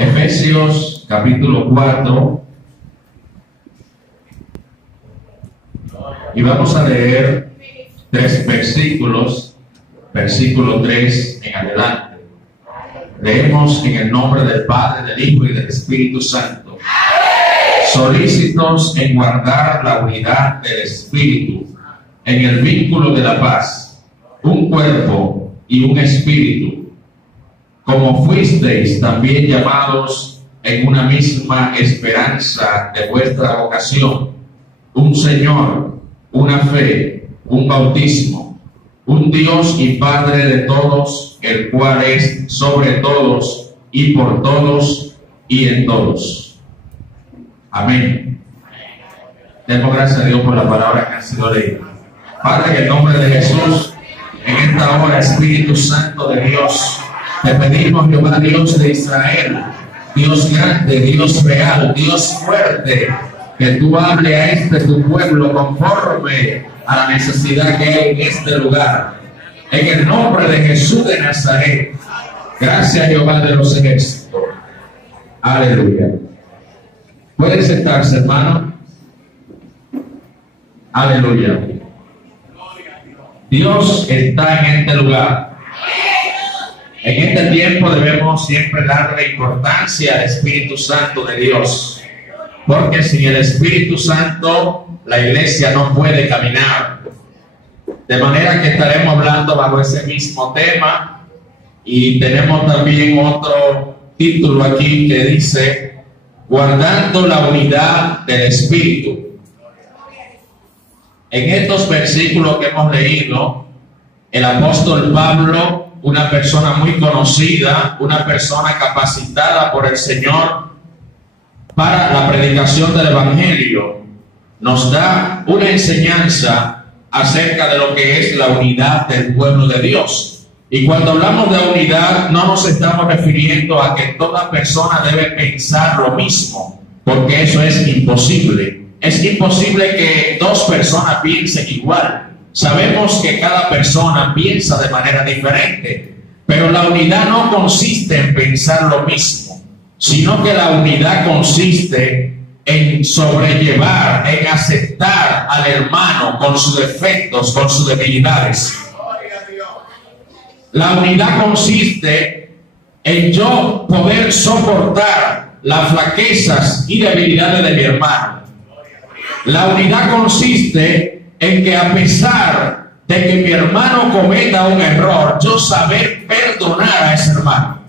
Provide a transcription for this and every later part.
Efesios capítulo 4, y vamos a leer 3 versículos, versículo 3 en adelante. Leemos en el nombre del Padre, del Hijo y del Espíritu Santo. Solícitos en guardar la unidad del Espíritu, en el vínculo de la paz, un cuerpo y un espíritu, como fuisteis también llamados en una misma esperanza de vuestra vocación, un Señor, una fe, un bautismo, un Dios y Padre de todos, el cual es sobre todos y por todos y en todos. Amén. Demos gracias a Dios por la palabra que ha sido leída. Padre, en el nombre de Jesús, en esta hora, Espíritu Santo de Dios, te pedimos, Jehová, Dios de Israel, Dios grande, Dios real, Dios fuerte, que tú hables a tu pueblo conforme a la necesidad que hay en este lugar. En el nombre de Jesús de Nazaret. Gracias, Jehová de los ejércitos. Aleluya. ¿Pueden sentarse, hermano? Aleluya. Dios está en este lugar. En este tiempo debemos siempre darle importancia al Espíritu Santo de Dios, porque sin el Espíritu Santo la iglesia no puede caminar. De manera que estaremos hablando bajo ese mismo tema, y tenemos también otro título aquí que dice guardando la unidad del Espíritu. En estos versículos que hemos leído, el apóstol Pablo, una persona muy conocida, una persona capacitada por el Señor para la predicación del Evangelio, nos da una enseñanza acerca de lo que es la unidad del pueblo de Dios. Y cuando hablamos de unidad, no nos estamos refiriendo a que toda persona debe pensar lo mismo, porque eso es imposible. Es imposible que 2 personas piensen igual. Sabemos que cada persona piensa de manera diferente, pero la unidad no consiste en pensar lo mismo, sino que la unidad consiste en sobrellevar, en aceptar al hermano con sus defectos, con sus debilidades. La unidad consiste en yo poder soportar las flaquezas y debilidades de mi hermano. La unidad consiste en que a pesar de que mi hermano cometa un error, yo saber perdonar a ese hermano.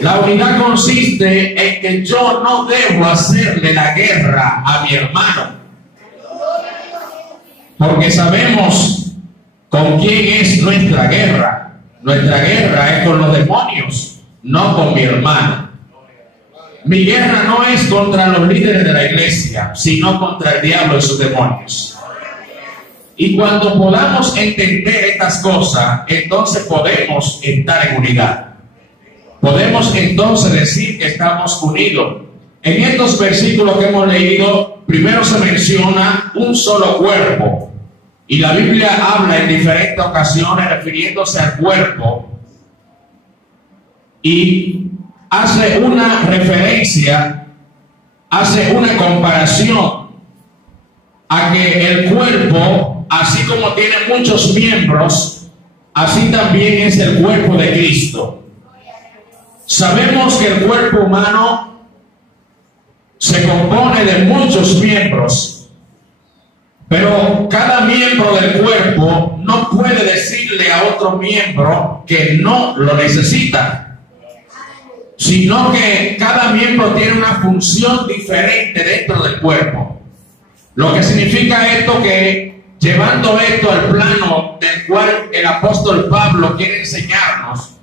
La unidad consiste en que yo no debo hacerle la guerra a mi hermano, porque sabemos con quién es nuestra guerra. Nuestra guerra es con los demonios, no con mi hermano. Mi guerra no es contra los líderes de la iglesia, sino contra el diablo y sus demonios. Y cuando podamos entender estas cosas, entonces podemos estar en unidad. Podemos entonces decir que estamos unidos. En estos versículos que hemos leído, primero se menciona un solo cuerpo. Y la Biblia habla en diferentes ocasiones refiriéndose al cuerpo. Y hace una referencia, hace una comparación a que el cuerpo, así como tiene muchos miembros, así también es el cuerpo de Cristo. Sabemos que el cuerpo humano se compone de muchos miembros, pero cada miembro del cuerpo no puede decirle a otro miembro que no lo necesita, sino que cada miembro tiene una función diferente dentro del cuerpo. Lo que significa esto que, llevando esto al plano del cual el apóstol Pablo quiere enseñarnos,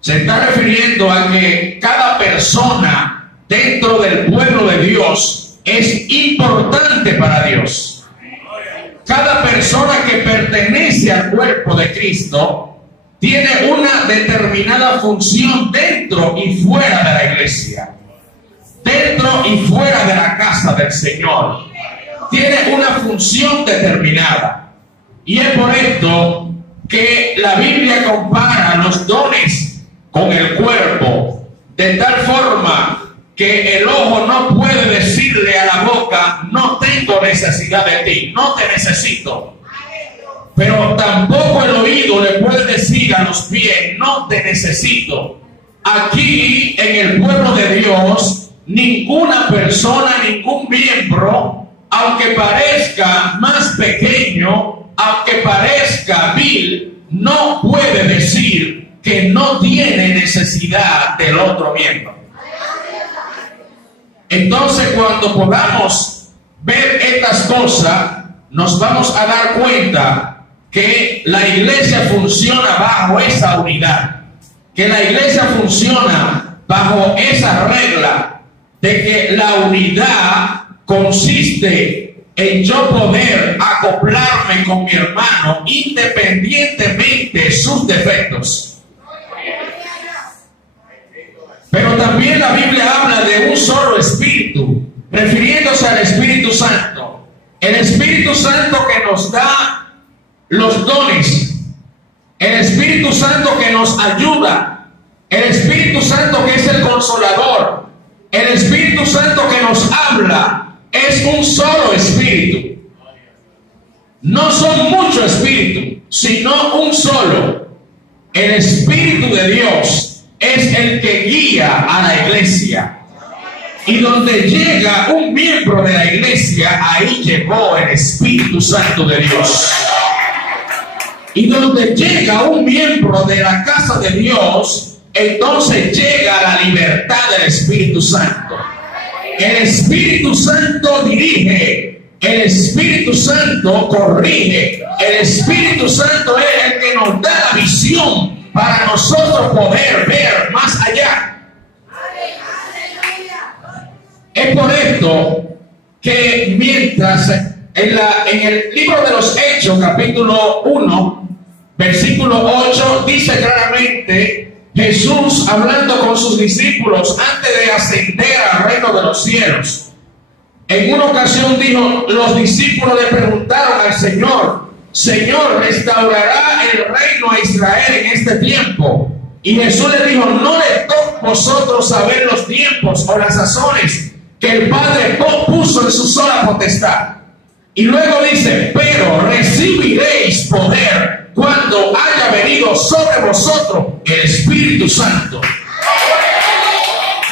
se está refiriendo a que cada persona dentro del pueblo de Dios es importante para Dios. Cada persona que pertenece al cuerpo de Cristo tiene una determinada función dentro y fuera de la iglesia, dentro y fuera de la casa del Señor. Tiene una función determinada. Y es por esto que la Biblia compara los dones con el cuerpo de tal forma que el ojo no puede decirle a la boca, no tengo necesidad de ti, no te necesito. Pero tampoco el oído le puede decir a los pies, no te necesito. Aquí en el pueblo de Dios, ninguna persona, ningún miembro, aunque parezca más pequeño, aunque parezca vil, no puede decir que no tiene necesidad del otro miembro. Entonces, cuando podamos ver estas cosas, nos vamos a dar cuenta que la iglesia funciona bajo esa unidad, que la iglesia funciona bajo esa regla de que la unidad consiste en yo poder acoplarme con mi hermano independientemente de sus defectos. Pero también la Biblia habla de un solo espíritu, refiriéndose al Espíritu Santo. El Espíritu Santo que nos da los dones, el Espíritu Santo que nos ayuda, el Espíritu Santo que es el consolador, el Espíritu Santo que nos habla, es un solo espíritu. No son muchos espíritus, sino un solo. El Espíritu de Dios es el que guía a la iglesia. Y donde llega un miembro de la iglesia, ahí llegó el Espíritu Santo de Dios. Y donde llega un miembro de la casa de Dios, entonces llega la libertad del Espíritu Santo. El Espíritu Santo dirige, el Espíritu Santo corrige, el Espíritu Santo es el que nos da la visión para nosotros poder ver más allá. Es por esto que mientras en el libro de los Hechos, capítulo 1, versículo 8, dice claramente, Jesús hablando con sus discípulos antes de ascender al reino de los cielos. En una ocasión dijo, los discípulos le preguntaron al Señor, Señor, ¿restaurará el reino a Israel en este tiempo? Y Jesús le dijo, no le toca a vosotros saber los tiempos o las sazones que el Padre puso en su sola potestad. Y luego dice, pero recibiréis poder cuando haya venido sobre vosotros el Espíritu Santo.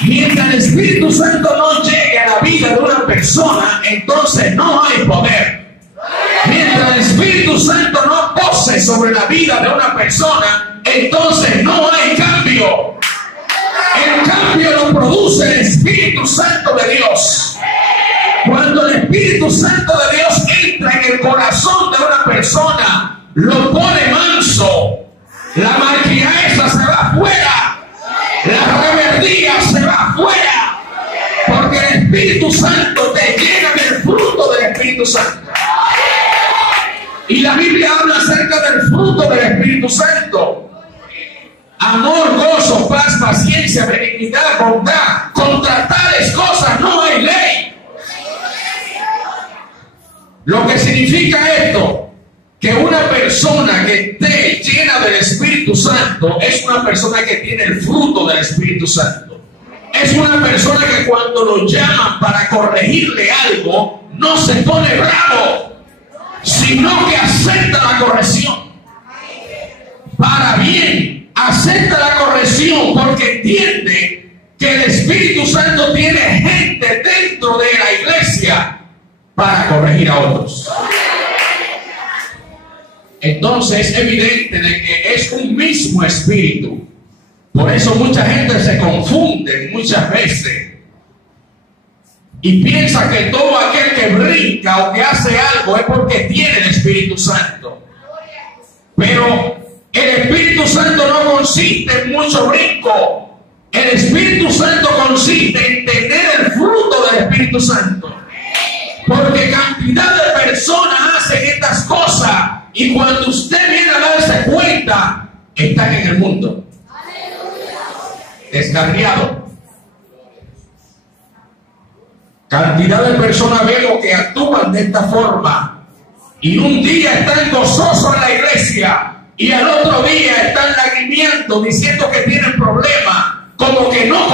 Mientras el Espíritu Santo no llegue a la vida de una persona, entonces no hay poder. Mientras el Espíritu Santo no pose sobre la vida de una persona, entonces no hay cambio. El cambio lo produce el Espíritu Santo de Dios. Cuando el Espíritu Santo de Dios entra en el corazón de una persona, lo pone manso, la malcriadeza se va afuera, la rebeldía se va afuera, porque el Espíritu Santo te llena del fruto del Espíritu Santo. Y la Biblia habla acerca del fruto del Espíritu Santo: amor, gozo, paz, paciencia, benignidad, bondad. Contra tales cosas no hay ley. Lo que significa esto, que una persona que esté llena del Espíritu Santo es una persona que tiene el fruto del Espíritu Santo. Es una persona que cuando lo llaman para corregirle algo, no se pone bravo, sino que acepta la corrección. Para bien, acepta la corrección porque entiende que el Espíritu Santo tiene gente dentro de la iglesia para corregir a otros. Entonces es evidente de que es un mismo espíritu. Por eso mucha gente se confunde muchas veces y piensa que todo aquel que brinca o que hace algo es porque tiene el Espíritu Santo. Pero el Espíritu Santo no consiste en mucho brinco. El Espíritu Santo consiste en tener el fruto del Espíritu Santo. Porque cantidad de personas hacen estas cosas y cuando usted viene a darse cuenta, están en el mundo descarriado. Cantidad de personas vemos que actúan de esta forma y un día están gozosos en la iglesia y al otro día están lagrimiendo diciendo que tienen problemas, como que no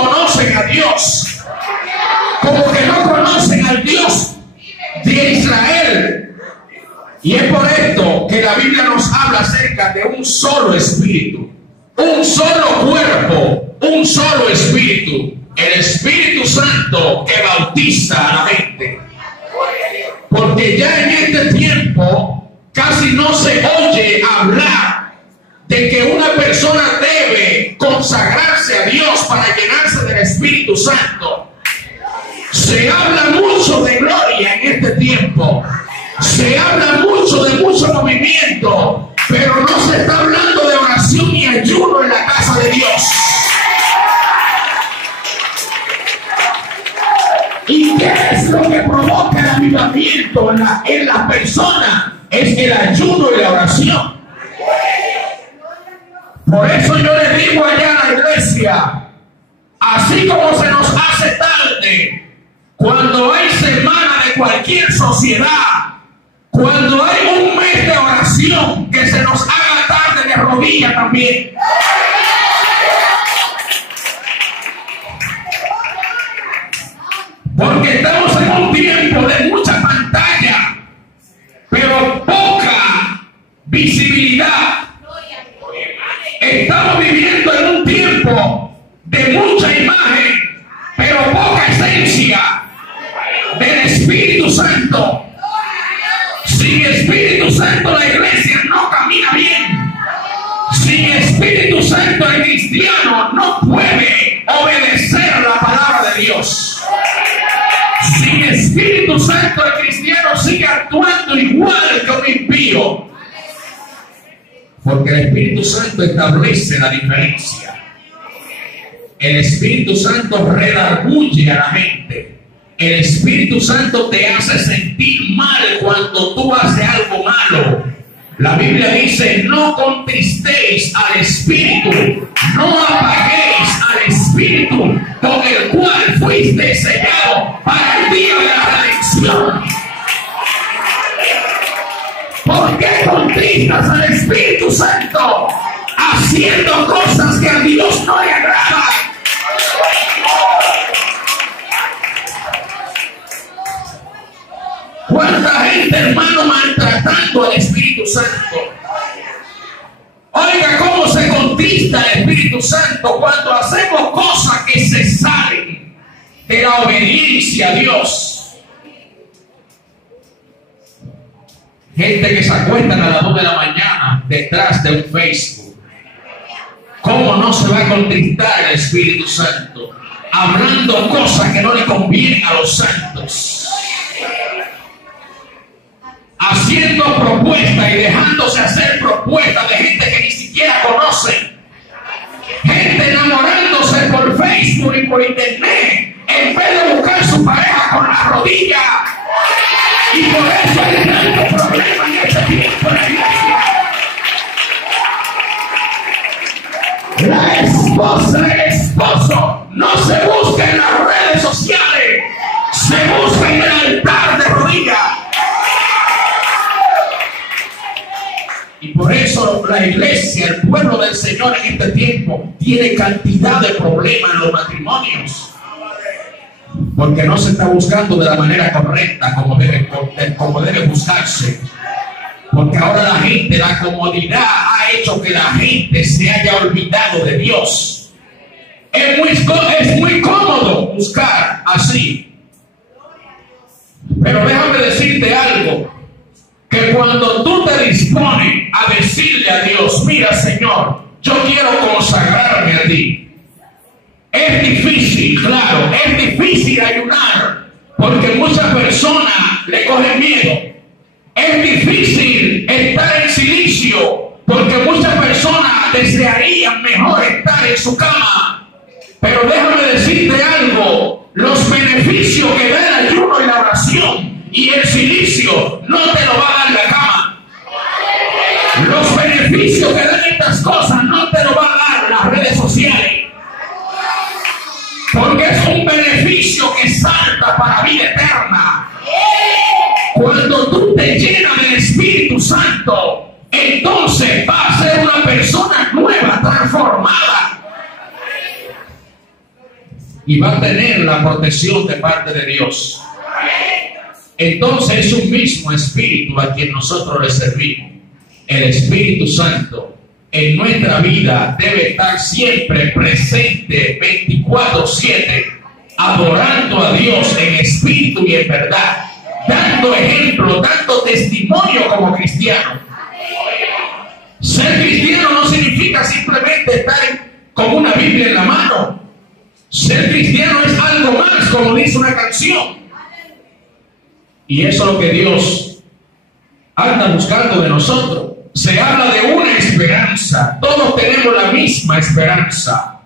Y es por esto que la Biblia nos habla acerca de un solo espíritu, un solo cuerpo, un solo espíritu, el Espíritu Santo que bautiza a la gente. Porque ya en este tiempo casi no se oye hablar de que una persona debe consagrarse a Dios para llenarse del Espíritu Santo. Se habla mucho de gloria en este tiempo. Se habla mucho de mucho movimiento, pero no se está hablando de oración y ayuno en la casa de Dios. ¿Y qué es lo que provoca el avivamiento en la persona? Es el ayuno y la oración. Por eso yo le digo allá a la iglesia, así como se nos hace tarde cuando hay semana de cualquier sociedad, cuando hay un mes de oración, que se nos haga tarde de rodillas también. Porque estamos en un tiempo de mucha pantalla, pero poca visibilidad. Estamos viviendo en un tiempo de mucha imagen, pero poca esencia del Espíritu Santo. Sin Espíritu Santo la iglesia no camina bien. Sin Espíritu Santo el cristiano no puede obedecer la palabra de Dios. Sin Espíritu Santo el cristiano sigue actuando igual que un impío. Porque el Espíritu Santo establece la diferencia. El Espíritu Santo redarguye a la gente. El Espíritu Santo te hace sentir mal cuando tú haces algo malo. La Biblia dice, no contristéis al Espíritu, no apaguéis al Espíritu con el cual fuiste sellado para el día de la redención. ¿Por qué contristas al Espíritu Santo haciendo cosas que a Dios no le agradan? ¿Cuánta gente, hermano, maltratando al Espíritu Santo? Oiga, cómo se contrista el Espíritu Santo cuando hacemos cosas que se salen de la obediencia a Dios. Gente que se acuestan a las 2 de la mañana detrás de un Facebook. ¿Cómo no se va a contristar el Espíritu Santo? Hablando cosas que no le convienen a los santos. Haciendo propuestas y dejándose hacer propuestas de gente que ni siquiera conocen. Gente enamorándose por Facebook y por internet en vez de buscar su pareja con la rodilla. Y por eso hay tanto problema en este tiempo en la iglesia. La esposa, el esposo no se busca en las redes sociales, se busca en el altar de rodillas. Y por eso la iglesia, el pueblo del Señor en este tiempo, tiene cantidad de problemas en los matrimonios. Porque no se está buscando de la manera correcta como debe buscarse. Porque ahora la gente, la comodidad ha hecho que la gente se haya olvidado de Dios. Es muy cómodo buscar así. Pero déjame decirte algo. Que cuando tú te dispones a decirle a Dios, mira Señor, yo quiero consagrarme a ti. Es difícil, claro, es difícil ayunar, porque muchas personas le cogen miedo. Es difícil estar en silicio, porque muchas personas desearían mejor estar en su cama. Pero déjame decirte algo, los beneficios que da el ayuno y la oración y el silicio no te lo va a dar la cama. Los beneficios que dan estas cosas no te lo va a dar las redes sociales. Porque es un beneficio que salta para vida eterna. Cuando tú te llenas del Espíritu Santo, entonces vas a ser una persona nueva, transformada. Y va a tener la protección de parte de Dios. entonces es un mismo Espíritu a quien nosotros le servimos. El Espíritu Santo en nuestra vida debe estar siempre presente 24/7, adorando a Dios en espíritu y en verdad, dando ejemplo, dando testimonio como cristiano. Ser cristiano no significa simplemente estar con una Biblia en la mano. Ser cristiano es algo más, como dice una canción. Y eso es lo que Dios anda buscando de nosotros. Se habla de una esperanza. Todos tenemos la misma esperanza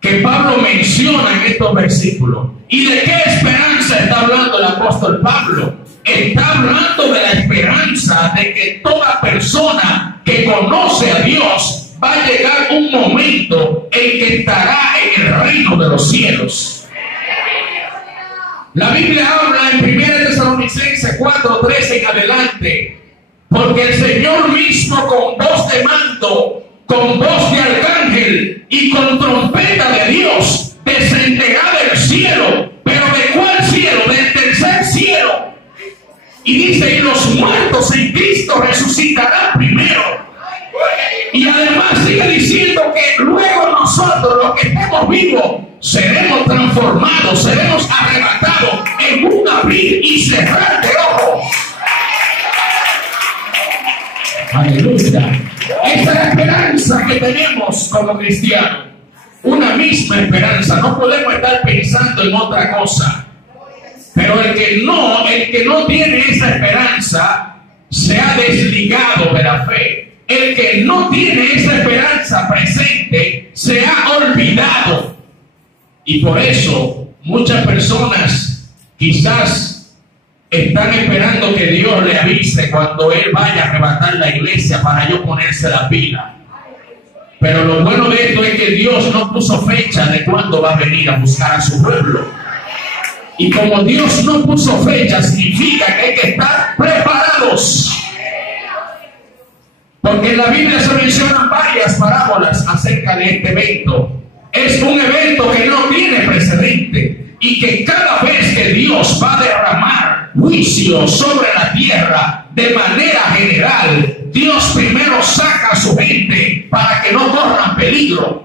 que Pablo menciona en estos versículos. ¿Y de qué esperanza está hablando el apóstol Pablo? Está hablando de la esperanza de que toda persona que conoce a Dios va a llegar un momento en que estará en el reino de los cielos. La Biblia habla en 1 Tesalonicenses 4:13 en adelante. Porque el Señor mismo con voz de mando, con voz de arcángel y con trompeta de Dios descenderá del cielo. ¿Pero de cuál cielo? Del tercer cielo. Y dice, y los muertos en Cristo resucitarán primero. Y además sigue diciendo que luego nosotros, los que estemos vivos, seremos transformados, seremos arrebatados en un abrir y cerrar de ojos. Aleluya. Esa es la esperanza que tenemos como cristianos. Una misma esperanza. No podemos estar pensando en otra cosa. Pero el que no tiene esa esperanza se ha desligado de la fe. El que no tiene esa esperanza presente se ha olvidado. Y por eso muchas personas quizás están esperando que Dios le avise cuando Él vaya a arrebatar la iglesia para yo ponerse la pila. Pero lo bueno de esto es que Dios no puso fecha de cuándo va a venir a buscar a su pueblo. Y como Dios no puso fecha, significa que hay que estar preparados. Porque en la Biblia se mencionan varias parábolas acerca de este evento. Es un evento que no tiene precedente y que cada vez que Dios va a derramar juicio sobre la tierra de manera general, Dios primero saca a su gente para que no corran peligro.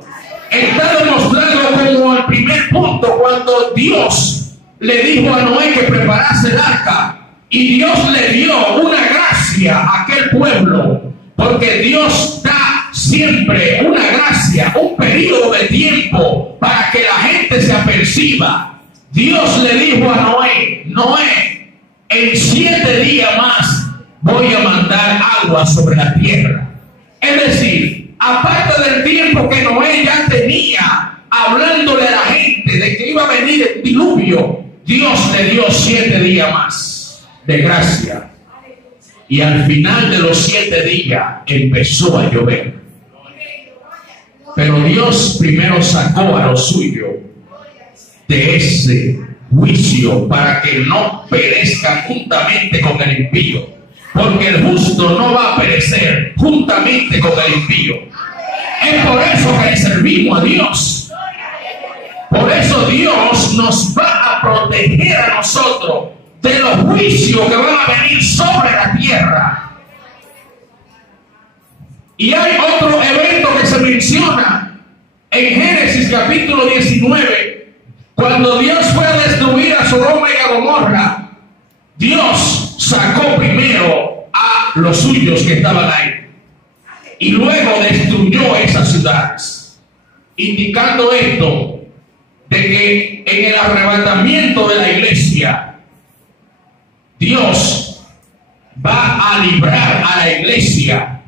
Está demostrado como el primer punto cuando Dios le dijo a Noé que preparase el arca, y Dios le dio una gracia a aquel pueblo, porque Dios da siempre una gracia, un periodo de tiempo para que la gente se aperciba. Dios le dijo a Noé, Noé, en 7 días más voy a mandar agua sobre la tierra. Es decir, aparte del tiempo que Noé ya tenía hablándole a la gente de que iba a venir el diluvio, Dios le dio 7 días más de gracia. Y al final de los 7 días empezó a llover. Pero Dios primero sacó a los suyos de ese juicio para que no perezcan juntamente con el impío. Porque el justo no va a perecer juntamente con el impío. Es por eso que le servimos a Dios. Por eso Dios nos va a proteger a nosotros de los juicios que van a venir sobre la tierra. Y hay otro evento que se menciona en Génesis capítulo 19, cuando Dios fue a destruir a Sodoma y a Gomorra. Dios sacó primero a los suyos que estaban ahí y luego destruyó esas ciudades, indicando esto de que en el arrebatamiento de la iglesia Dios va a librar a la iglesia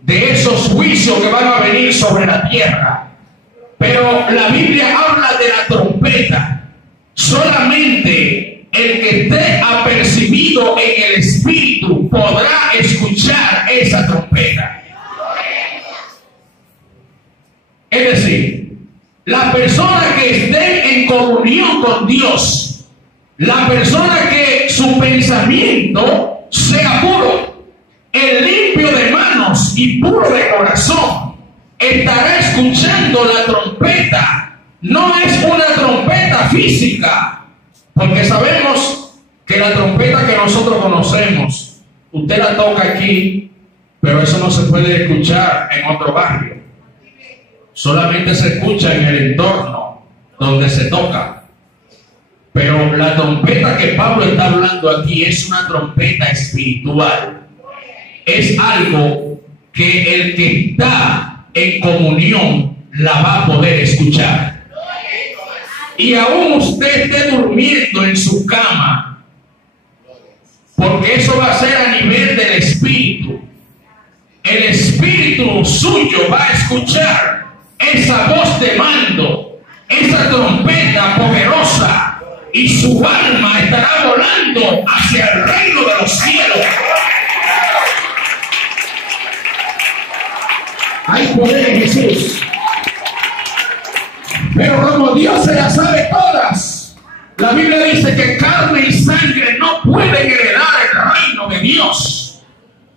de esos juicios que van a venir sobre la tierra. Pero la Biblia habla de la trompeta. Solamente el que esté apercibido en el espíritu podrá escuchar esa trompeta. Es decir, la persona que esté en comunión con Dios, la persona que su pensamiento sea puro, el limpio de manos y puro de corazón, estará escuchando la trompeta. No es una trompeta física, porque sabemos que la trompeta que nosotros conocemos, usted la toca aquí, pero eso no se puede escuchar en otro barrio. Solamente se escucha en el entorno donde se toca. Pero la trompeta que Pablo está hablando aquí es una trompeta espiritual. Es algo que el que está en comunión la va a poder escuchar. Y aún usted esté durmiendo en su cama, porque eso va a ser a nivel del espíritu. El espíritu suyo va a escuchar esa voz de mando, esa trompeta poderosa, y su alma estará volando hacia el reino de los cielos. Hay poder en Jesús. Pero como Dios se las sabe todas, la Biblia dice que carne y sangre no pueden heredar el reino de Dios,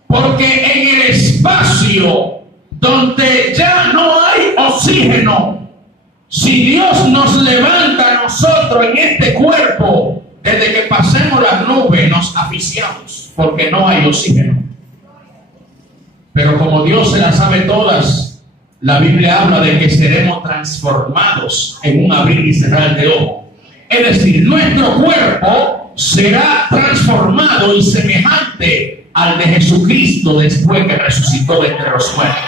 porque en el espacio donde ya no hay oxígeno, si Dios nos levanta a nosotros en este cuerpo, desde que pasemos las nubes nos asfixiamos, porque no hay oxígeno. Pero como Dios se las sabe todas, la Biblia habla de que seremos transformados en un abrir y cerrar de ojos. Es decir, nuestro cuerpo será transformado y semejante al de Jesucristo después que resucitó de entre los muertos.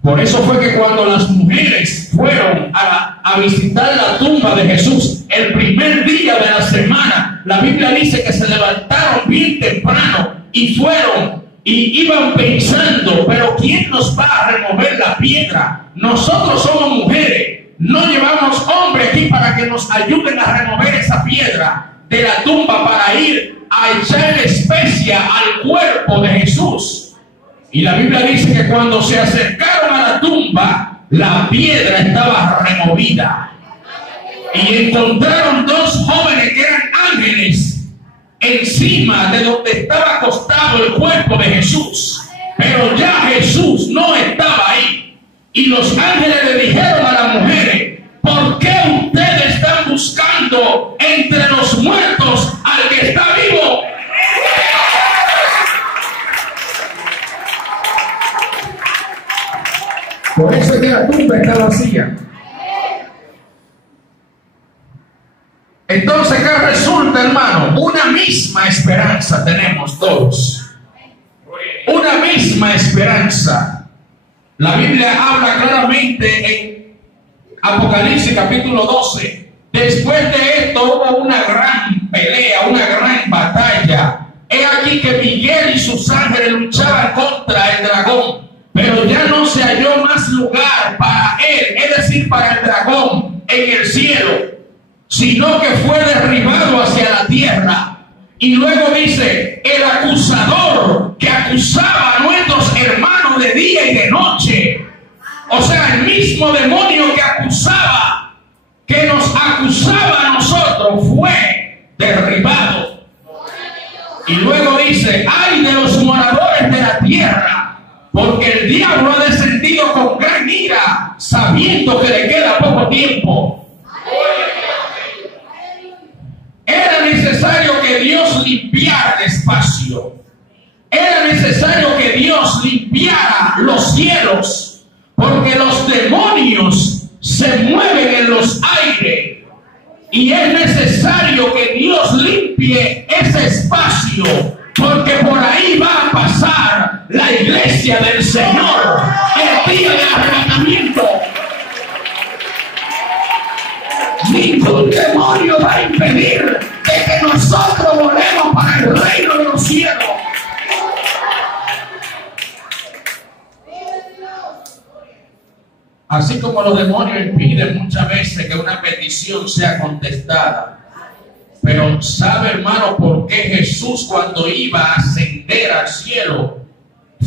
Por eso fue que cuando las mujeres fueron a visitar la tumba de Jesús el primer día de la semana, la Biblia dice que se levantaron bien temprano y fueron y iban pensando, pero ¿quién nos va a remover la piedra? Nosotros somos mujeres, no llevamos hombres aquí para que nos ayuden a remover esa piedra de la tumba para ir a echar especia al cuerpo de Jesús. Y la Biblia dice que cuando se acercaron a la tumba, la piedra estaba removida. Y encontraron dos jóvenes que eran ángeles encima de donde estaba acostado el cuerpo de Jesús. Pero ya Jesús no estaba ahí. Y los ángeles le dijeron a las mujeres: ¿por qué ustedes están buscando entre los muertos al que está vivo? Por eso es que la tumba está vacía. Entonces, ¿qué resulta, hermano? Una misma esperanza tenemos todos. Una misma esperanza. La Biblia habla claramente en Apocalipsis capítulo 12. Después de esto hubo una gran pelea, una gran batalla. He aquí que Miguel y sus ángeles luchaban contra el dragón. Pero ya no se halló más lugar para él, es decir, para el dragón en el cielo, sino que fue derribado hacia la tierra. Y luego dice: el acusador que acusaba a nuestros hermanos de día y de noche, o sea, el mismo demonio que acusaba, que nos acusaba a nosotros, fue derribado. Y luego dice: ay de los moradores de la tierra, porque el diablo ha descendido con gran ira, sabiendo que le queda poco tiempo. Era necesario que Dios limpiara el espacio. Era necesario que Dios limpiara los cielos, porque los demonios se mueven en los aires. Y es necesario que Dios limpie ese espacio, porque por ahí va a pasar la iglesia del Señor el día del arrebatamiento. Ningún demonio va a impedir de que nosotros volvamos para el reino de los cielos. Así como los demonios impiden muchas veces que una petición sea contestada. Pero ¿sabe, hermano, por qué Jesús, cuando iba a ascender al cielo,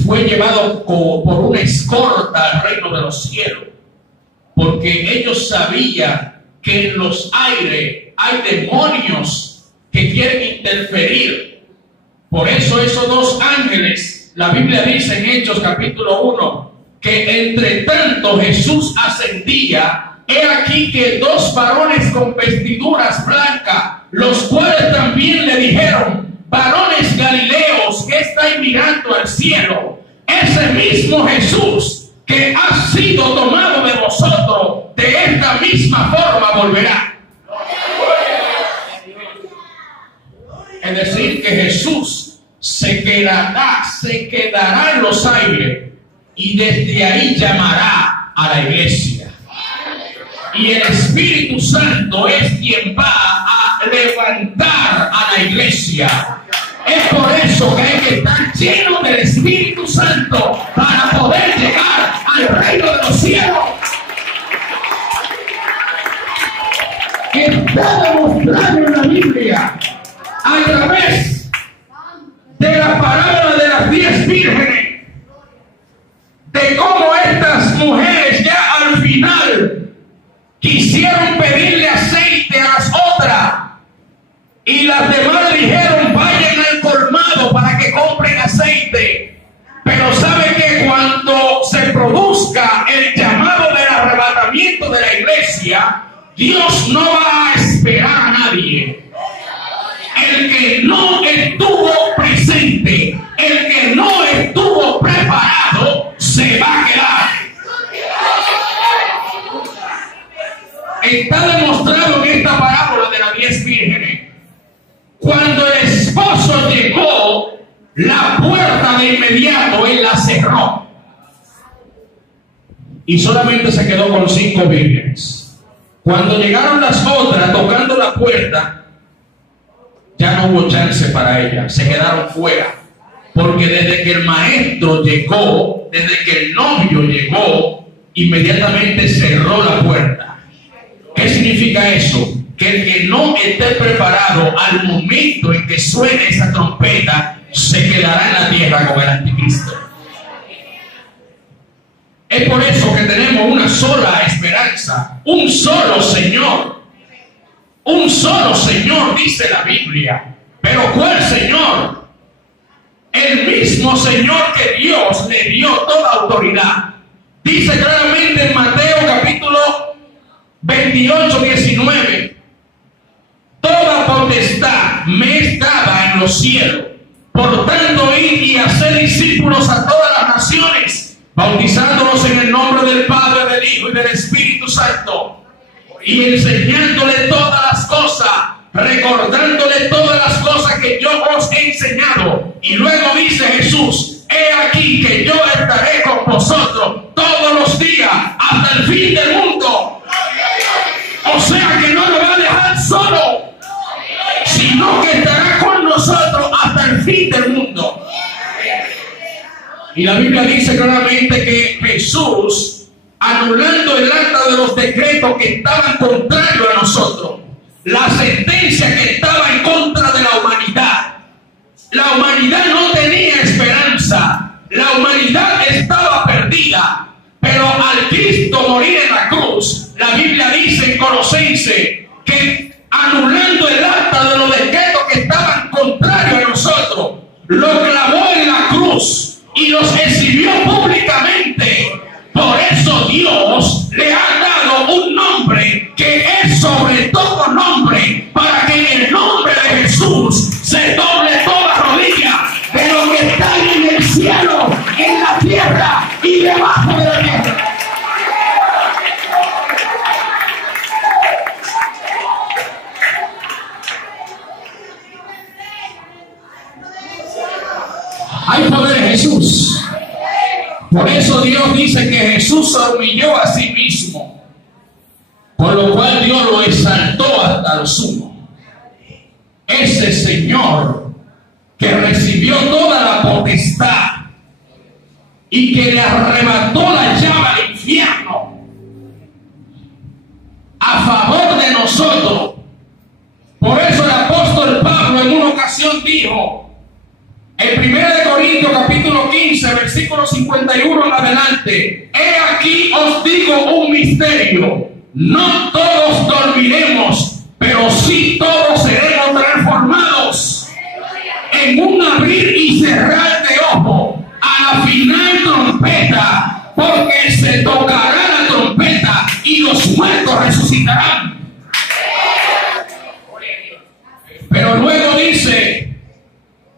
fue llevado por una escolta al reino de los cielos? Porque ellos sabían que en los aires hay demonios que quieren interferir. Por eso esos dos ángeles, la Biblia dice en Hechos capítulo 1, que entre tanto Jesús ascendía, he aquí que dos varones con vestiduras blancas, los cuales también le dijeron: varones galileos, ¿qué estáis mirando al cielo? Ese mismo Jesús que ha sido tomado de vosotros, de esta misma forma volverá. Es decir, que Jesús se quedará en los aires y desde ahí llamará a la iglesia. Y el Espíritu Santo es quien va a levantar a la iglesia. Es por eso que hay que estar lleno del Espíritu Santo para poder llegar al reino de los cielos. Está demostrado en la Biblia a través de la parábola de las 10 vírgenes, de cómo estas mujeres ya al final quisieron pedirle aceite a las otras y las demás le dijeron: vayan al colmado para que compren aceite. Pero sabe que cuando se produzca el llamado del arrebatamiento de la iglesia, Dios no va a esperar a nadie. El que no estuvo presente, el que no estuvo preparado, se va a quedar. Está demostrado en esta parábola de las 10 vírgenes. Cuando el esposo llegó, la puerta de inmediato él la cerró. Y solamente se quedó con 5 vírgenes. Cuando llegaron las otras tocando la puerta, ya no hubo chance para ellas, se quedaron fuera. Porque desde que el maestro llegó, desde que el novio llegó, inmediatamente cerró la puerta. ¿Qué significa eso? Que el que no esté preparado al momento en que suene esa trompeta, se quedará en la tierra con el anticristo. Es por eso que tenemos una sola esperanza, un solo Señor. Un solo Señor, dice la Biblia. ¿Pero cuál Señor? El mismo Señor que Dios le dio toda autoridad. Dice claramente en Mateo capítulo 28, 19: toda potestad me es dada en los cielos. Por tanto, id y haced discípulos a todas las naciones, bautizándolos en el nombre del Padre, del Hijo y del Espíritu Santo, y enseñándole todas las cosas, recordándole todas las cosas que yo os he enseñado. Y luego dice Jesús: he aquí que yo estaré con vosotros todos los días hasta el fin del mundo. O sea que no nos va a dejar solo, sino que estará con nosotros hasta el fin del mundo. Y la Biblia dice claramente que Jesús, anulando el acta de los decretos que estaban contrarios a nosotros, la sentencia que estaba en contra de la humanidad no tenía esperanza, la humanidad estaba perdida. Pero al Cristo morir en la cruz, la Biblia dice en Colosenses que anulando el acta de los decretos que estaban contrarios a nosotros, lo clavó en la cruz y los exhibió públicamente. Por eso Dios le ha dado un nombre que es sobre todo nombre, para que en el nombre de Jesús se doble toda rodilla de lo que está en el cielo, en la tierra y debajo de la tierra. Hay poder en Jesús. Por eso Dios dice que Jesús se humilló a sí mismo, por lo cual Dios lo exaltó hasta lo sumo. Ese Señor que recibió toda la potestad y que le arrebató la llave al infierno a favor de nosotros. Por eso el apóstol Pablo en una ocasión dijo, en 1 Corintios capítulo 15, versículo 51 en adelante: he aquí os digo un misterio, no todos dormiremos, pero sí todos seremos transformados en un abrir y cerrar de ojo, a la final trompeta, porque se tocará la trompeta y y los muertos resucitarán. Pero luego dice,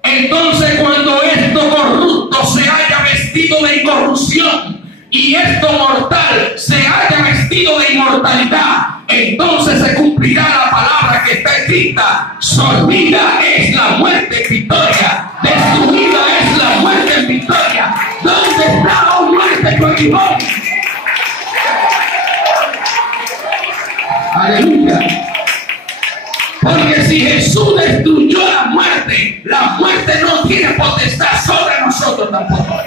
entonces cuando esto corrupto se haya vestido de incorrupción y esto mortal se haya vestido de inmortalidad, entonces se cumplirá la palabra que está escrita: sorbida es la muerte en victoria, destruida es la muerte en victoria. ¿Dónde está la muerte, Coquimón? Aleluya. Porque si Jesús destruyó la muerte no tiene potestad sobre nosotros tampoco.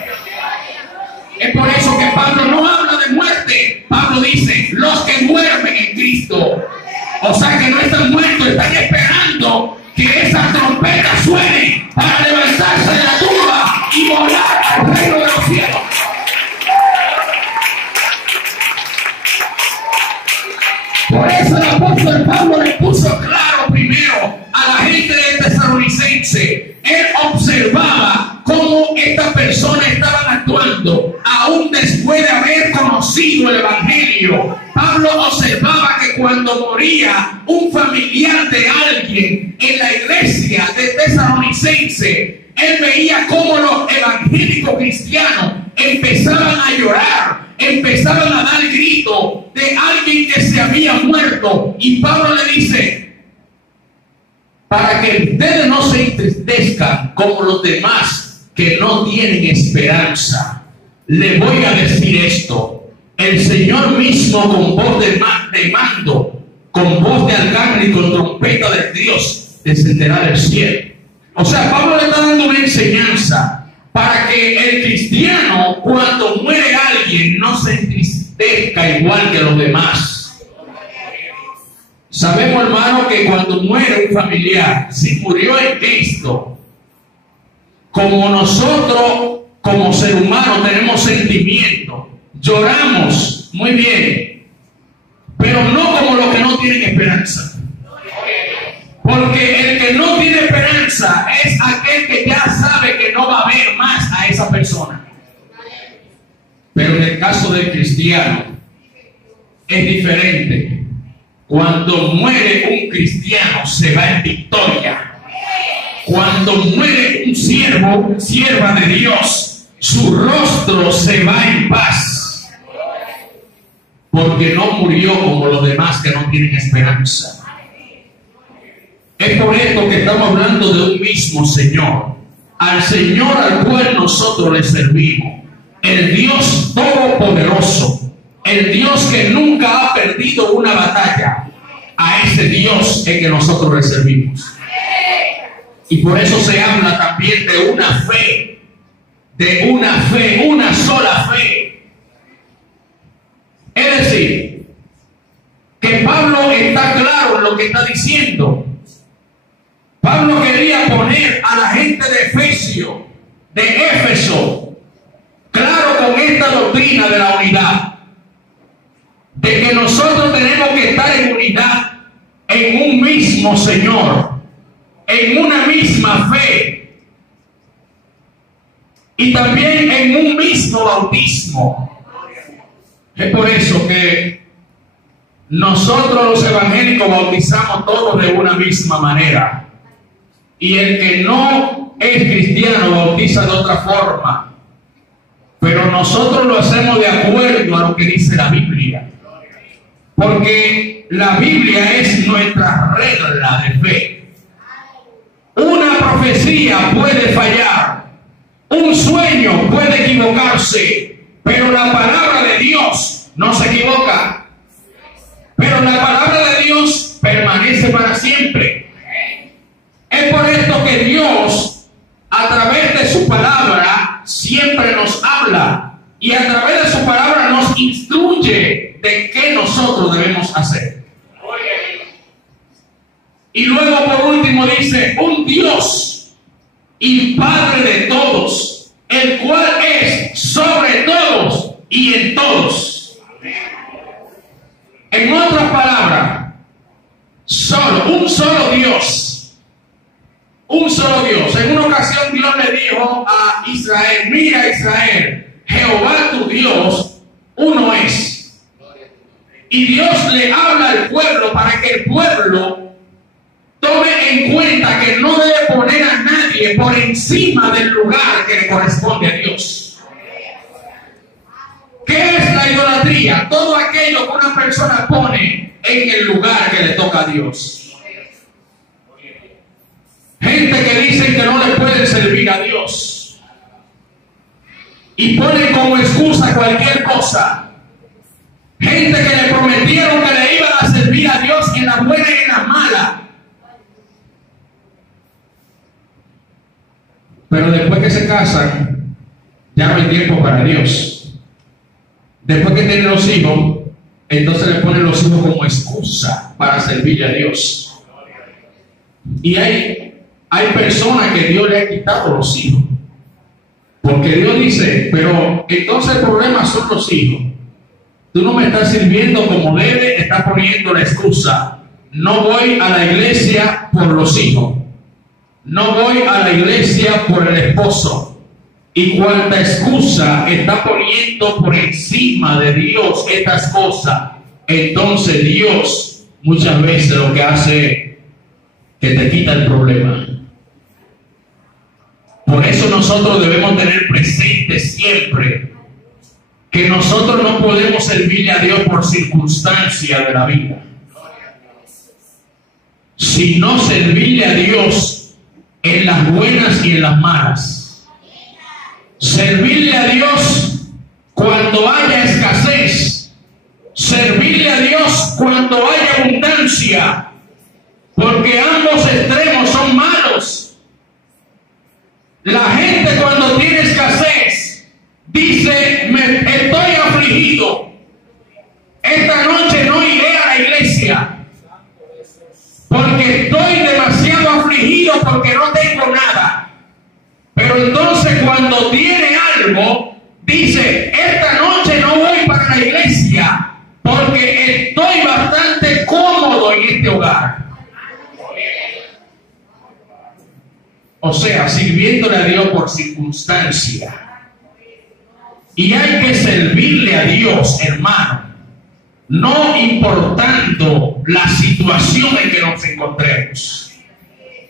Es por eso que Pablo no habla de muerte. Pablo dice, los que duermen en Cristo. O sea que no están muertos, están esperando que esa trompeta suene para levantarse de la tumba y volar al reino de los cielos. Por eso el apóstol Pablo le puso claro primero a la gente de Tesalonicense. Él observaba cómo estas personas estaban actuando aún después de haber conocido el Evangelio. Pablo observaba que cuando moría un familiar de alguien en la iglesia de Tesalonicense, él veía cómo los evangélicos cristianos empezaban a llorar, empezaban a dar gritos de alguien que se había muerto. Y Pablo le dice, para que ustedes no se entristezcan como los demás que no tienen esperanza, le voy a decir esto: el Señor mismo con voz de mando, con voz de arcángel y con trompeta de Dios descenderá del cielo. O sea, Pablo le está dando una enseñanza para que el cristiano, cuando muere alguien, no se entristezca igual que los demás. Sabemos, hermano, que cuando muere un familiar, si murió en Cristo, como nosotros, como ser humano, tenemos sentimientos, lloramos, muy bien, pero no como los que no tienen esperanza. Porque el que no tiene esperanza es aquel que ya sabe que no va a ver más a esa persona. Pero en el caso del cristiano es diferente. Cuando muere un cristiano se va en victoria. Cuando muere un siervo, sierva de Dios, su rostro se va en paz. Porque no murió como los demás que no tienen esperanza. Es por esto que estamos hablando de un mismo Señor, al Señor al cual nosotros le servimos, el Dios todopoderoso, el Dios que nunca ha perdido una batalla. A ese Dios es que nosotros le servimos. Y por eso se habla también de una fe, una sola fe. Es decir, que Pablo está claro en lo que está diciendo. Pablo quería poner a la gente de Éfeso, claro con esta doctrina de la unidad, de que nosotros tenemos que estar en unidad, en un mismo Señor, en una misma fe y también en un mismo bautismo. Es por eso que nosotros los evangélicos bautizamos todos de una misma manera. Y el que no es cristiano bautiza de otra forma. Pero nosotros lo hacemos de acuerdo a lo que dice la Biblia. Porque la Biblia es nuestra regla de fe. Una profecía puede fallar. Un sueño puede equivocarse. Pero la palabra de Dios no se equivoca. Pero la palabra de Dios permanece para siempre. Es por esto que Dios, a través de su palabra, siempre nos habla. Y a través de su palabra nos instruye de qué nosotros debemos hacer. Y luego, por último, dice, un Dios y Padre de todos, el cual es sobre todos y en todos. En otras palabras, un solo Dios. Un solo Dios. En una ocasión Dios le dijo a Israel, mira Israel, Jehová tu Dios, uno es. Y Dios le habla al pueblo para que el pueblo tome en cuenta que no debe poner a nadie por encima del lugar que le corresponde a Dios. ¿Qué es la idolatría? Todo aquello que una persona pone en el lugar que le toca a Dios. Gente que dicen que no le pueden servir a Dios y ponen como excusa cualquier cosa. Gente que le prometieron que le iban a servir a Dios en la buena y en la mala. Pero después que se casan, ya no hay tiempo para Dios. Después que tienen los hijos, entonces le ponen los hijos como excusa para servirle a Dios. Y hay personas que Dios le ha quitado los hijos. Porque Dios dice, pero entonces el problema son los hijos. Tú no me estás sirviendo como debe, estás poniendo la excusa. No voy a la iglesia por los hijos. No voy a la iglesia por el esposo. Y cuánta excusa está poniendo por encima de Dios estas cosas. Entonces Dios muchas veces lo que hace es que te quita el problema. Por eso nosotros debemos tener presente siempre que nosotros no podemos servirle a Dios por circunstancias de la vida, sino servirle a Dios en las buenas y en las malas. Servirle a Dios cuando haya escasez. Servirle a Dios cuando haya abundancia. Porque ambos extremos son malos. La gente cuando tiene escasez dice, estoy afligido. Esta noche no iré a la iglesia porque estoy demasiado afligido porque no tengo nada. Pero entonces cuando tiene algo, dice, esta noche no voy para la iglesia porque estoy bastante cómodo en este hogar. O sea, sirviéndole a Dios por circunstancia. Y hay que servirle a Dios, hermano, no importando la situación en que nos encontremos.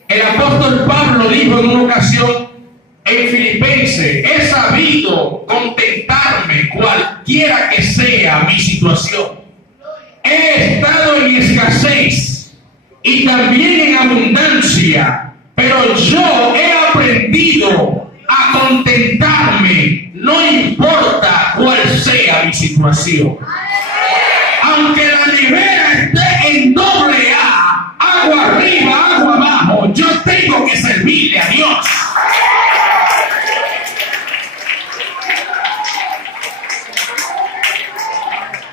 El apóstol Pablo dijo en una ocasión en Filipenses, he sabido contentarme cualquiera que sea mi situación. He estado en escasez y también en abundancia. Pero yo he aprendido a contentarme, no importa cuál sea mi situación. Aunque la nevera esté en AA, agua arriba, agua abajo, yo tengo que servirle a Dios.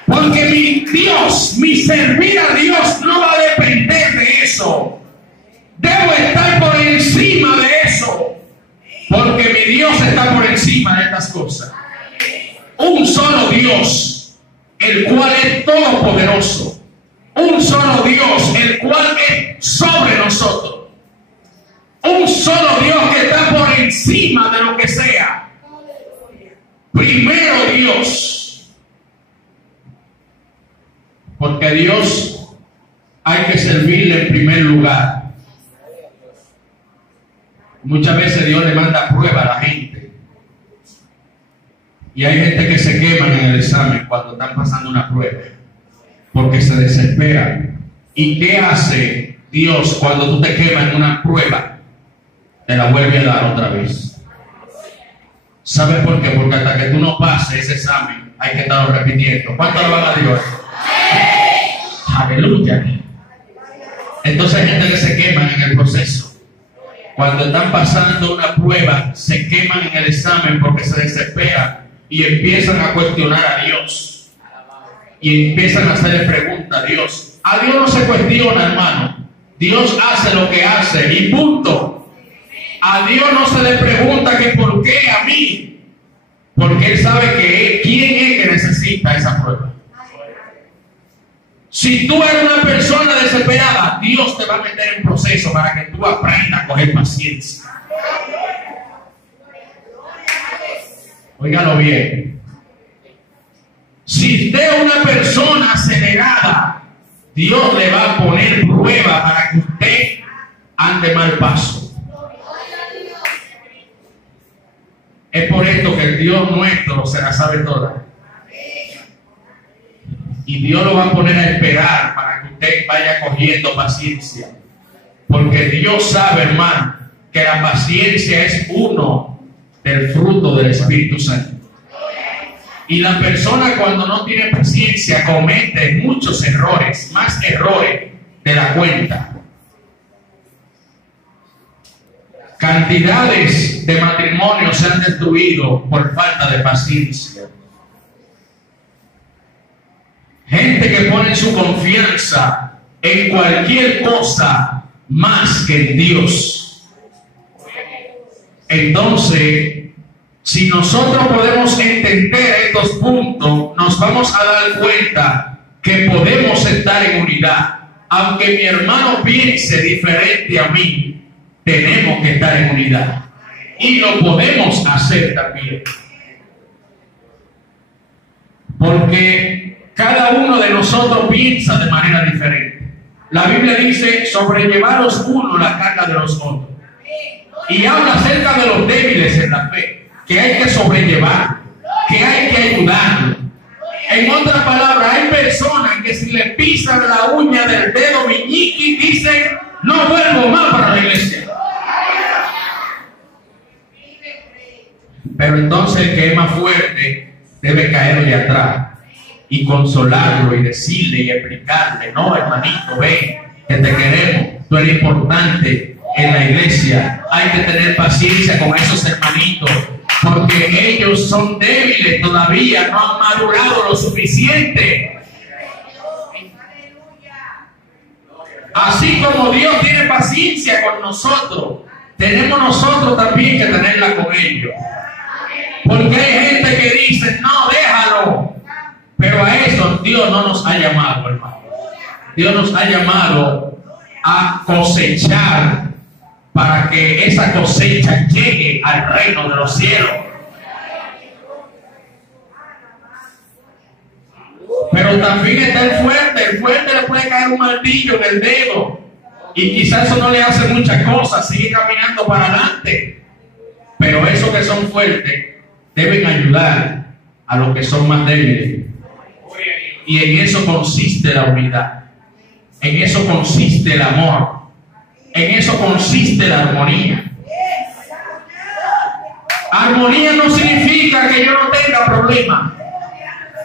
Porque mi Dios, mi servir a Dios no va a depender de eso. Debo estar por encima de eso, porque mi Dios está por encima de estas cosas. Un solo Dios, el cual es todopoderoso. Un solo Dios, el cual es sobre nosotros. Un solo Dios que está por encima de lo que sea. Primero Dios. Porque a Dios hay que servirle en primer lugar. Muchas veces Dios le manda prueba a la gente. Y hay gente que se quema en el examen cuando están pasando una prueba. Porque se desesperan. ¿Y qué hace Dios cuando tú te quemas en una prueba? Te la vuelve a dar otra vez. ¿Sabes por qué? Porque hasta que tú no pases ese examen, hay que estarlo repitiendo. ¿Cuánto le van a Dios? Aleluya. Entonces hay gente que se quema en el proceso. Cuando están pasando una prueba, se queman en el examen porque se desesperan y empiezan a cuestionar a Dios. Y empiezan a hacerle preguntas a Dios. A Dios no se cuestiona, hermano. Dios hace lo que hace y punto. A Dios no se le pregunta que por qué a mí. Porque Él sabe que quién es que necesita esa prueba. Si tú eres una persona desesperada, Dios te va a meter en proceso para que tú aprendas a coger paciencia. Óigalo bien. Si usted es una persona acelerada, Dios le va a poner prueba para que usted ande mal paso. Es por esto que el Dios nuestro se la sabe toda. Y Dios lo va a poner a esperar para que usted vaya cogiendo paciencia. Porque Dios sabe, hermano, que la paciencia es uno del fruto del Espíritu Santo. Y la persona cuando no tiene paciencia comete muchos errores, más errores de la cuenta. Cantidades de matrimonios se han destruido por falta de paciencia. Gente que pone su confianza en cualquier cosa más que en Dios. Entonces, si nosotros podemos entender estos puntos, nos vamos a dar cuenta que podemos estar en unidad. Aunque mi hermano piense diferente a mí, tenemos que estar en unidad. Y lo podemos hacer también. Porque cada uno de nosotros piensa de manera diferente. La Biblia dice, sobrellevaros uno la carga de los otros. Y habla acerca de los débiles en la fe, que hay que sobrellevar, que hay que ayudar. En otras palabras, hay personas que si le pisan la uña del dedo meñique dicen, no vuelvo más para la iglesia. Pero entonces el que es más fuerte debe caerle atrás y consolarlo y decirle y explicarle, no, hermanito, ven, que te queremos, tú eres importante en la iglesia. Hay que tener paciencia con esos hermanitos, porque ellos son débiles todavía, no han madurado lo suficiente. Así como Dios tiene paciencia con nosotros, tenemos nosotros también que tenerla con ellos. Porque hay gente que dice, no, déjalo. Pero a eso Dios no nos ha llamado, hermano. Dios nos ha llamado a cosechar para que esa cosecha llegue al reino de los cielos. Pero también está el fuerte le puede caer un martillo en el dedo y quizás eso no le hace muchas cosas, sigue caminando para adelante. Pero esos que son fuertes deben ayudar a los que son más débiles. Y en eso consiste la unidad, en eso consiste el amor, en eso consiste la armonía. Armonía no significa que yo no tenga problemas,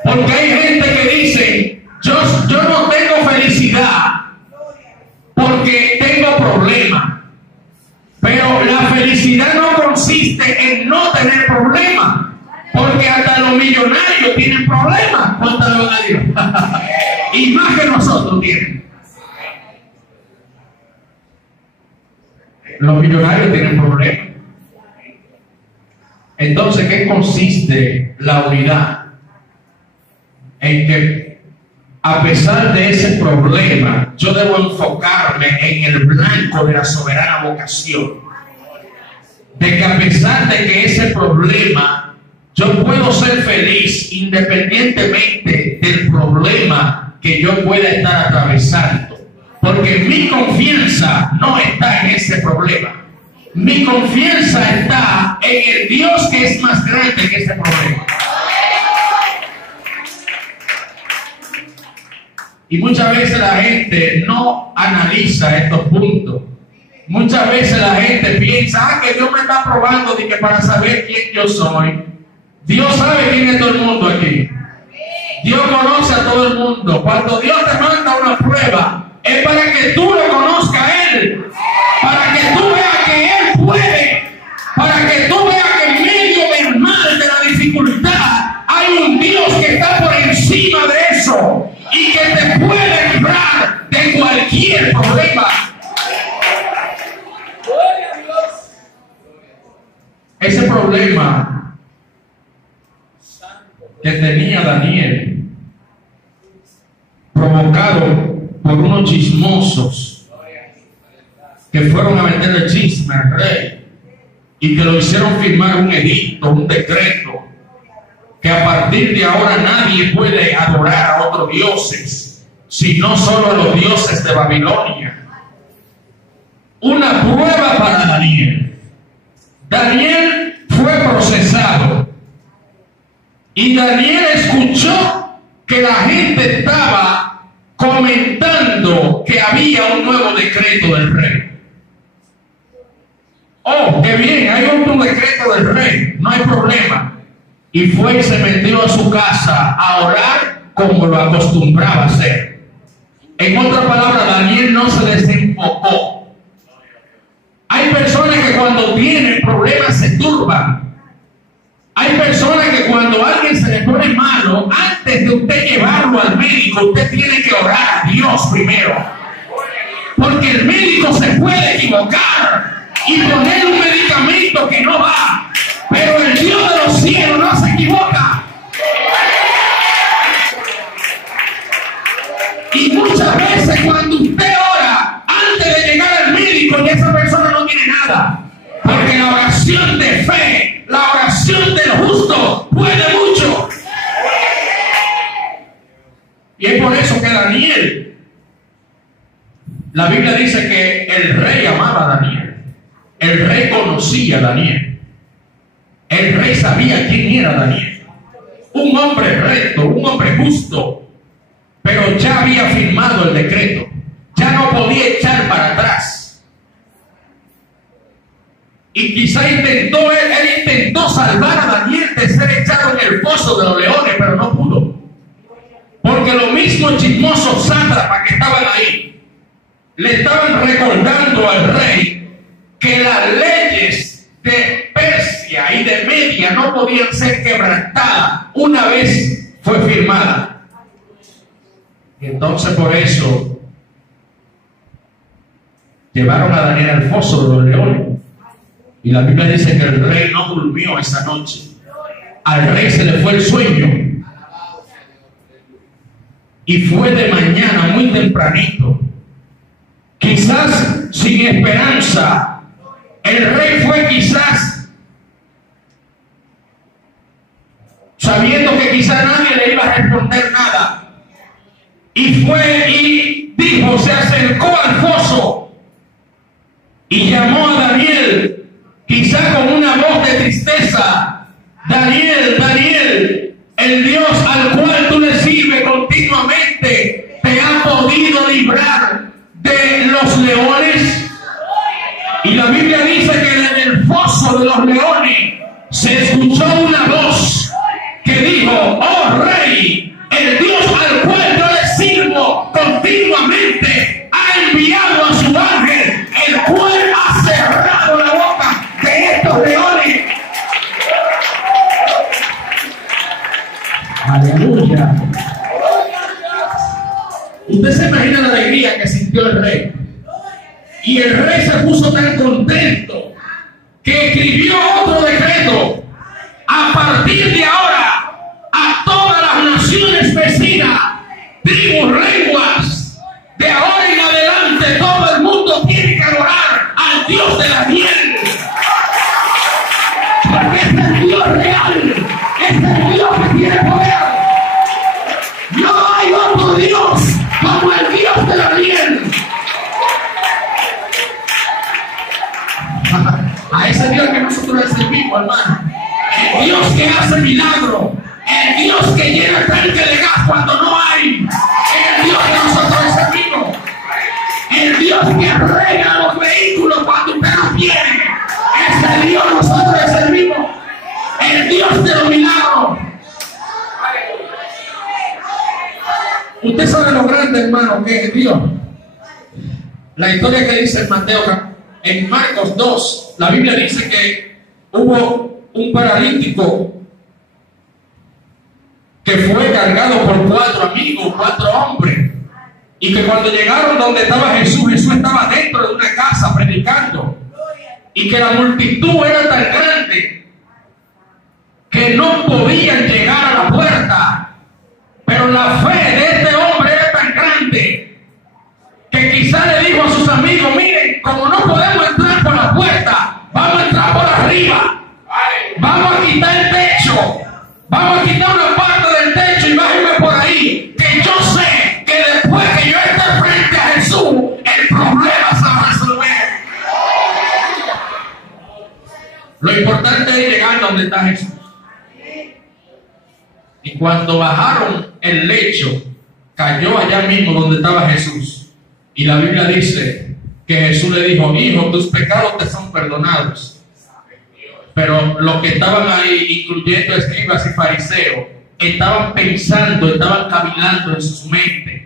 porque hay gente que dice, yo no tengo felicidad porque tengo problemas. Pero la felicidad no consiste en no tener problemas, porque hasta los millonarios tienen problemas. ¿Cuánto le van a Dios? Y más que nosotros tienen. Los millonarios tienen problemas. Entonces, ¿qué consiste la unidad? En que a pesar de ese problema, yo debo enfocarme en el blanco de la soberana vocación. De que a pesar de que ese problema, yo puedo ser feliz independientemente del problema que yo pueda estar atravesando. Porque mi confianza no está en ese problema. Mi confianza está en el Dios que es más grande que ese problema. Y muchas veces la gente no analiza estos puntos. Muchas veces la gente piensa, que Dios me está probando de que para saber quién yo soy. Dios sabe quién es todo el mundo aquí. Dios conoce a todo el mundo. Cuando Dios te manda una prueba, es para que tú lo conozcas a Él. Para que tú veas que Él puede. Para que tú veas que en medio del mal, de la dificultad, hay un Dios que está por encima de eso y que te puede librar de cualquier problema. Ese problema que tenía Daniel, provocado por unos chismosos que fueron a vender el chisme al rey y que lo hicieron firmar un edicto, un decreto, que a partir de ahora nadie puede adorar a otros dioses sino solo a los dioses de Babilonia. Una prueba para Daniel. Daniel fue procesado y Daniel escuchó que la gente estaba comentando que había un nuevo decreto del rey. Oh, qué bien, hay otro decreto del rey, no hay problema. Y fue y se metió a su casa a orar como lo acostumbraba a hacer. En otras palabras, Daniel no se desenfocó. Hay personas que cuando tienen problemas se turban. Hay personas que cuando alguien se le pone malo, antes de usted llevarlo al médico, usted tiene que orar a Dios primero. Porque el médico se puede equivocar y poner un medicamento que no va, pero el Dios de los cielos no se equivoca. Y muchas veces cuando usted ora, antes de llegar al médico, y esa persona no tiene nada, porque la oración de fe, la oración del justo puede mucho. Y es por eso que Daniel, la Biblia dice que el rey amaba a Daniel. El rey conocía a Daniel. El rey sabía quién era Daniel. Un hombre recto, un hombre justo. Pero ya había firmado el decreto. Ya no podía echar para atrás. Y quizá él intentó salvar a Daniel de ser echado en el foso de los leones, pero no pudo. Porque los mismos chismosos sátrapas que estaban ahí le estaban recordando al rey que las leyes de Persia y de Media no podían ser quebrantadas una vez fue firmada. Y entonces por eso llevaron a Daniel al foso de los leones. Y la Biblia dice que el rey no durmió esa noche. Al rey se le fue el sueño. Y fue de mañana, muy tempranito. Quizás sin esperanza. El rey fue quizás sabiendo que quizás nadie le iba a responder nada. Y fue y dijo, se acercó al foso y llamó a Daniel, quizá con una voz de tristeza. Daniel, Daniel, el Dios al cual tú le sirves continuamente, ¿te ha podido librar de los leones? Y la Biblia dice que en el foso de los leones se escuchó una voz que dijo, oh rey, el Dios al cual yo le sirvo continuamente ha enviado a su ángel, el cual ha cerrado la boca de estos leones. Aleluya. Usted se imagina la alegría que sintió el rey. Y el rey se puso tan contento que escribió otro decreto. A partir de ahora, a todas las naciones vecinas, tribus, lenguas, de ahora en adelante todo el mundo tiene que adorar al Dios de Daniel. Porque es el Dios real, es el Dios que tiene poder. No hay otro Dios como el Dios de Daniel. A ese Dios que nosotros le servimos, hermano. El Dios que hace milagros. El Dios que llena el tanque de gas cuando no hay. El Dios que nosotros le servimos. El Dios que arregla los vehículos cuando usted no tiene. Ese Dios nosotros le servimos. El Dios de los milagros. Usted sabe lo grande, hermano, que es Dios. La historia que dice en Mateo, en Marcos 2, la Biblia dice que hubo un paralítico que fue cargado por 4 amigos, 4 hombres, y que cuando llegaron donde estaba Jesús, Jesús estaba dentro de una casa predicando, y que la multitud era tan grande que no podían llegar a la puerta, pero la fe de este hombre era tan grande que quizá le dijo a sus amigos, miren, como no podemos entrar por la puerta, vamos a entrar por arriba, vamos a quitar el techo, vamos a quitar una parte del techo y bájenme por ahí, que yo sé que después Lo importante es llegar donde está Jesús. Y cuando bajaron el lecho, cayó allá mismo donde estaba Jesús. Y la Biblia dice que Jesús le dijo: hijo, tus pecados te son perdonados. Pero los que estaban ahí, incluyendo escribas y fariseos, estaban pensando, estaban cavilando en sus mentes.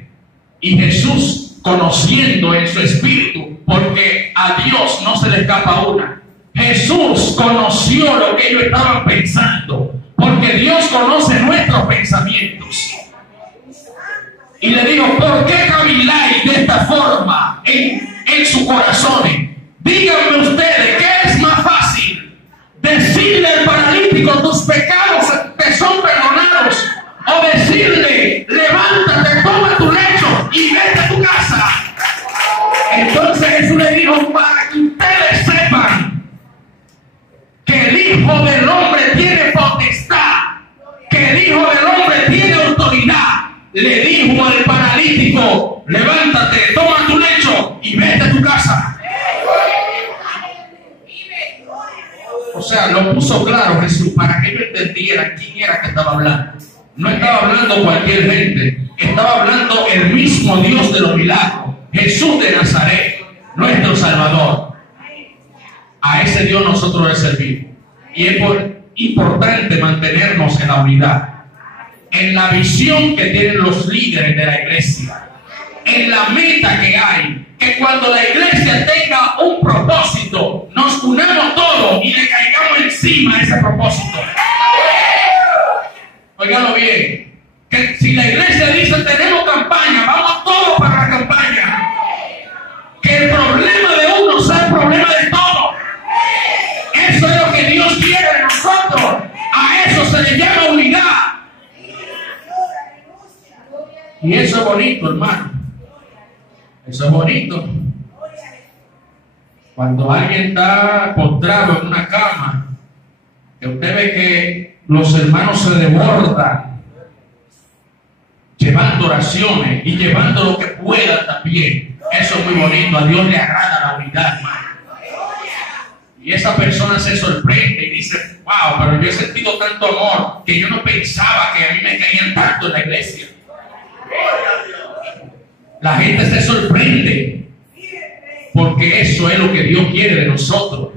Y Jesús, conociendo en su espíritu, porque a Dios no se le escapa una, Jesús conoció lo que ellos estaban pensando, porque Dios conoce nuestros pensamientos. Y le dijo: ¿por qué caviláis de esta forma en sus corazones? Díganme ustedes, ¿qué es más fácil? Decirle al paralítico: tus pecados te son perdonados, o decirle: levántate, toma tu lecho y vete a tu casa. Entonces Jesús le dijo: para que ustedes sepan que el Hijo del Hombre tiene potestad, que el Hijo del Hombre tiene autoridad, le dijo al paralítico: levántate, toma tu lecho y vete a tu casa. O sea, lo puso claro Jesús para que ellos entendieran quién era que estaba hablando. No estaba hablando cualquier gente, estaba hablando el mismo Dios de los milagros, Jesús de Nazaret, nuestro Salvador. A ese Dios nosotros le servimos. Y es importante mantenernos en la unidad, en la visión que tienen los líderes de la iglesia, en la meta que hay, que cuando la iglesia tenga un propósito, nos unamos todos y le caigamos encima a ese propósito. Óiganlo bien, que si la iglesia dice: tenemos campaña, vamos todos para la campaña. Que el problema de uno sea el problema de todos. Eso es lo que Dios quiere de nosotros. A eso se le llama unidad. Y eso es bonito, hermano. Eso es bonito. Cuando alguien está postrado en una cama, que usted ve que los hermanos se desbordan, llevando oraciones y llevando lo que puedan también. Eso es muy bonito. A Dios le agrada la unidad, hermano. Y esa persona se sorprende y dice: wow, pero yo he sentido tanto amor que yo no pensaba que a mí me caían tanto en la iglesia. La gente se sorprende, porque eso es lo que Dios quiere de nosotros: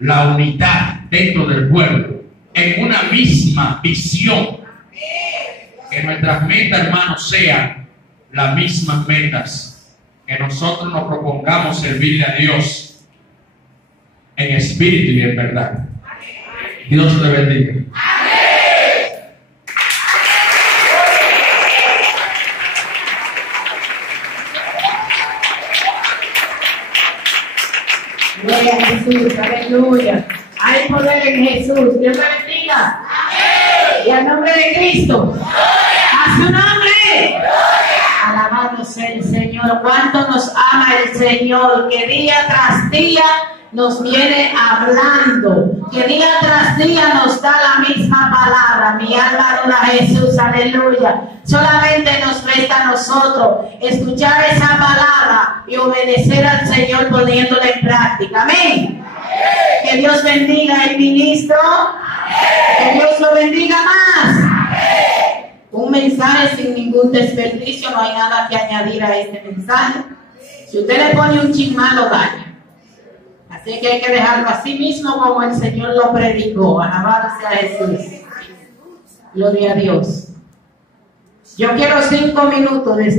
la unidad dentro del pueblo, en una misma visión. Que nuestras metas, hermanos, sean las mismas metas, que nosotros nos propongamos servirle a Dios en espíritu y en verdad. Dios le bendiga. Gloria a Jesús, aleluya. Hay poder en Jesús. Dios me bendiga. Amén. Y al nombre de Cristo. A su nombre. Alabado sea el Señor. Cuánto nos ama el Señor, que día tras día nos viene hablando, que día tras día nos da la misma palabra. Mi alma adora a Jesús, aleluya. Solamente nos resta a nosotros escuchar esa palabra y obedecer al Señor poniéndola en práctica. Amén. Que Dios bendiga al ministro. Que Dios lo bendiga más. Un mensaje sin ningún desperdicio, no hay nada que añadir a este mensaje. Si usted le pone un chin más, lo daña. Así que hay que dejarlo así mismo como el Señor lo predicó. Alabado sea Jesús. Gloria a Dios. Yo quiero 5 minutos de